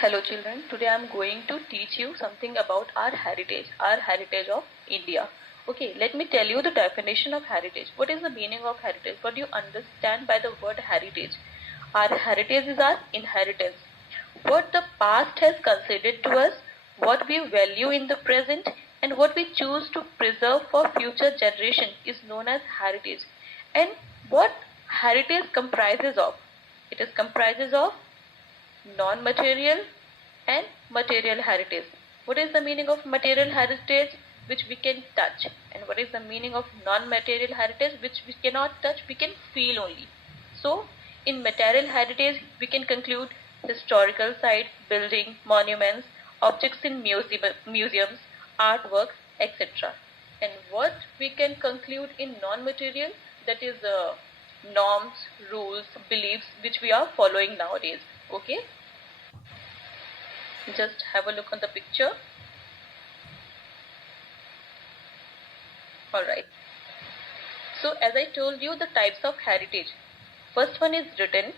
Hello children, today I am going to teach you something about our heritage of India. Okay, let me tell you the definition of heritage. What is the meaning of heritage? What do you understand by the word heritage? Our heritage is our inheritance. What the past has considered to us, what we value in the present, and what we choose to preserve for future generation is known as heritage. And what heritage comprises of? It is comprises of non-material and material heritage. What is the meaning of material heritage? Which we can touch. And what is the meaning of non-material heritage? Which we cannot touch, we can feel only. So, in material heritage, we can conclude historical sites, buildings, monuments, objects in museums, artworks, etc. And what we can conclude in non-material, that is norms, rules, beliefs which we are following nowadays. Okay, just have a look on the picture. Alright, so as I told you, the types of heritage. First one is written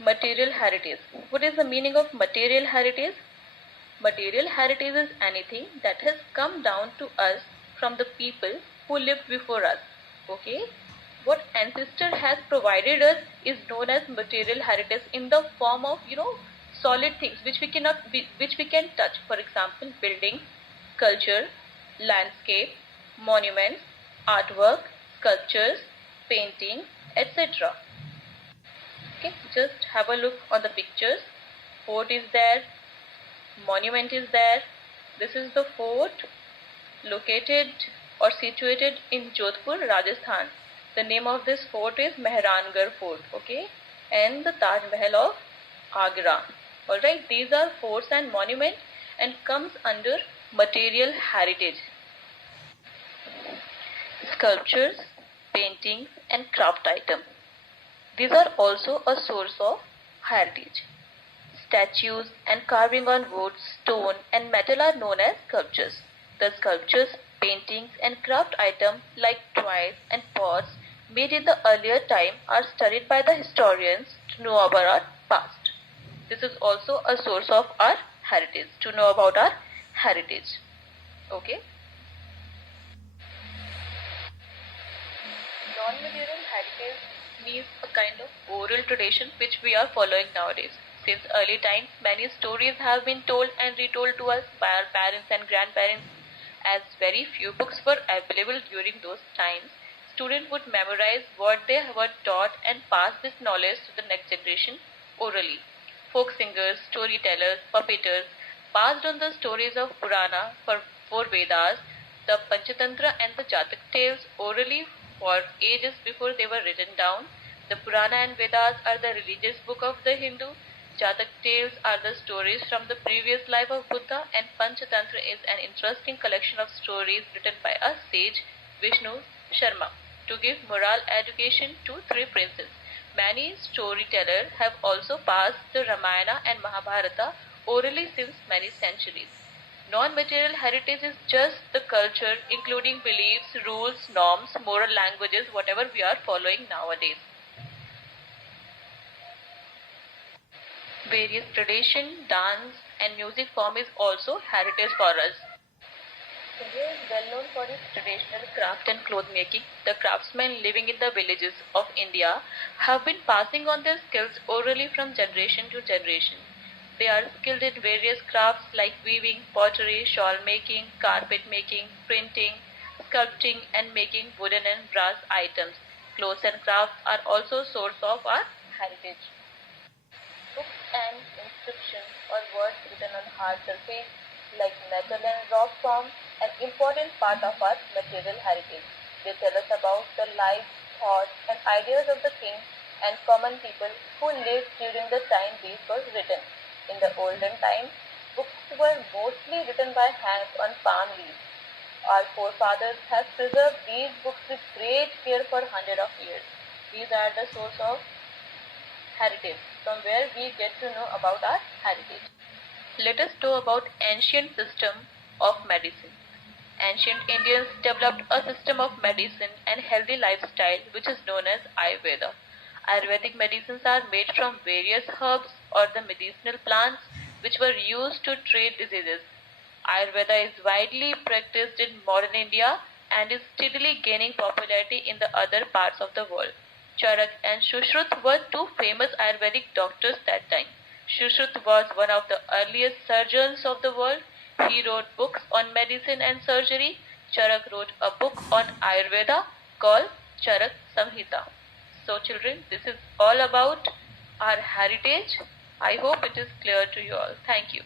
material heritage. What is the meaning of material heritage? Material heritage is anything that has come down to us from the people who lived before us. Okay, what ancestor has provided us is known as material heritage in the form of solid things which we can touch. For example, buildings, culture, landscape, monuments, artwork, sculptures, painting, etc. Okay, just have a look on the pictures. Fort is there, monument is there. This is the fort located or situated in Jodhpur, Rajasthan. The name of this fort is Mehrangarh Fort. Okay, and the Taj Mahal of Agra. Alright, these are forts and monuments and comes under material heritage. Sculptures, paintings and craft items. These are also a source of heritage. Statues and carving on wood, stone and metal are known as sculptures. The sculptures, paintings and craft items like toys and pots made in the earlier time are studied by the historians to know about our past. This is also a source of our heritage, to know about our heritage. Okay. Non-material heritage means a kind of oral tradition which we are following nowadays. Since early times, many stories have been told and retold to us by our parents and grandparents. As very few books were available during those times, students would memorize what they were taught and pass this knowledge to the next generation orally. Folk singers, storytellers, puppeteers passed on the stories of Purana for Vedas, the Panchatantra and the Jatak tales orally for ages before they were written down. The Purana and Vedas are the religious book of the Hindu. Jatak tales are the stories from the previous life of Buddha, and Panchatantra is an interesting collection of stories written by a sage, Vishnu Sharma, to give moral education to three princes. Many storytellers have also passed the Ramayana and Mahabharata orally since many centuries. Non-material heritage is just the culture, including beliefs, rules, norms, moral languages, whatever we are following nowadays. Various tradition, dance, and music form is also heritage for us. India is well known for its traditional craft and cloth making. The craftsmen living in the villages of India have been passing on their skills orally from generation to generation. They are skilled in various crafts like weaving, pottery, shawl making, carpet making, printing, sculpting, and making wooden and brass items. Clothes and crafts are also source of our heritage. Books and inscriptions or words written on hard surface like metal and rock form an important part of our material heritage. They tell us about the life, thoughts and ideas of the kings and common people who lived during the time these were written. In the olden times, books were mostly written by hand on palm leaves. Our forefathers have preserved these books with great care for hundreds of years. These are the source of heritage, from where we get to know about our heritage. Let us know about ancient system of medicine. Ancient Indians developed a system of medicine and healthy lifestyle which is known as Ayurveda. Ayurvedic medicines are made from various herbs or the medicinal plants which were used to treat diseases. Ayurveda is widely practiced in modern India and is steadily gaining popularity in the other parts of the world. Charak and Shushruta were two famous Ayurvedic doctors that time. Shushruta was one of the earliest surgeons of the world. He wrote books on medicine and surgery. Charak wrote a book on Ayurveda called Charak Samhita. So, children, this is all about our heritage. I hope it is clear to you all. Thank you.